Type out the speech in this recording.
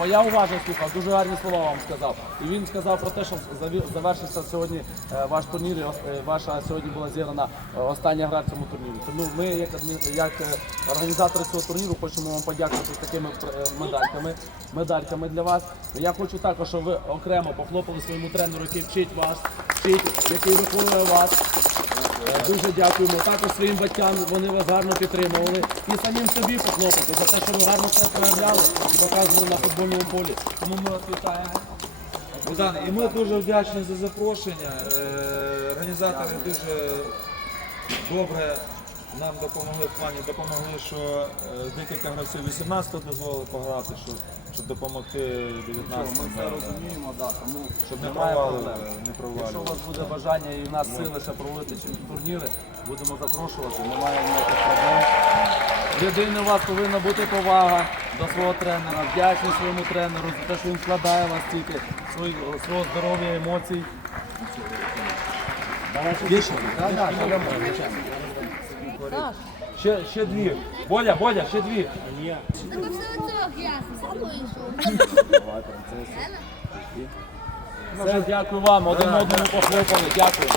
Бо я уважно слухав, дуже гарні слова вам сказав. І він сказав про те, що завершився сьогодні е, ваш турнір, і е, ваша сьогодні була зіграна е, остання гра в цьому турнірі. Тому ми, як, як організатори цього турніру, хочемо вам подякувати такими медальками, медальками для вас. Я хочу також, щоб ви окремо похлопали своєму тренеру, який вчить вас, вчить, який виховує вас. Дуже дякуємо. Також своїм батькам вони вас гарно підтримували. І самим собі похлопати за те, що ви гарно все проявляли і показували на футбольному полі. Тому ми вас вітаємо. Богдан, і ми дуже вдячні за запрошення. Е, Організатори дуже добре нам допомогли в плані, допомогли, що е, декілька гравців 18 дозволили пограти, щоб, щоб допомогти 19 Ми все розуміємо, да, тому Щоб не немає провалили, проблем. не Якщо у вас буде бажання і в нас сили ще проводити ці турніри, будемо запрошувати, немає ніяких проблем. В Людини у вас повинна бути повага до свого тренера, вдячність своєму тренеру за те, що він вкладає в вас стільки свої- свого здоров'я, емоцій. Більше? Так, так, Ще, ще дві. Боля, Боля, ще дві. Тебе все оце грязно. Самою Все, дякую вам, один одному похлопали, дякую.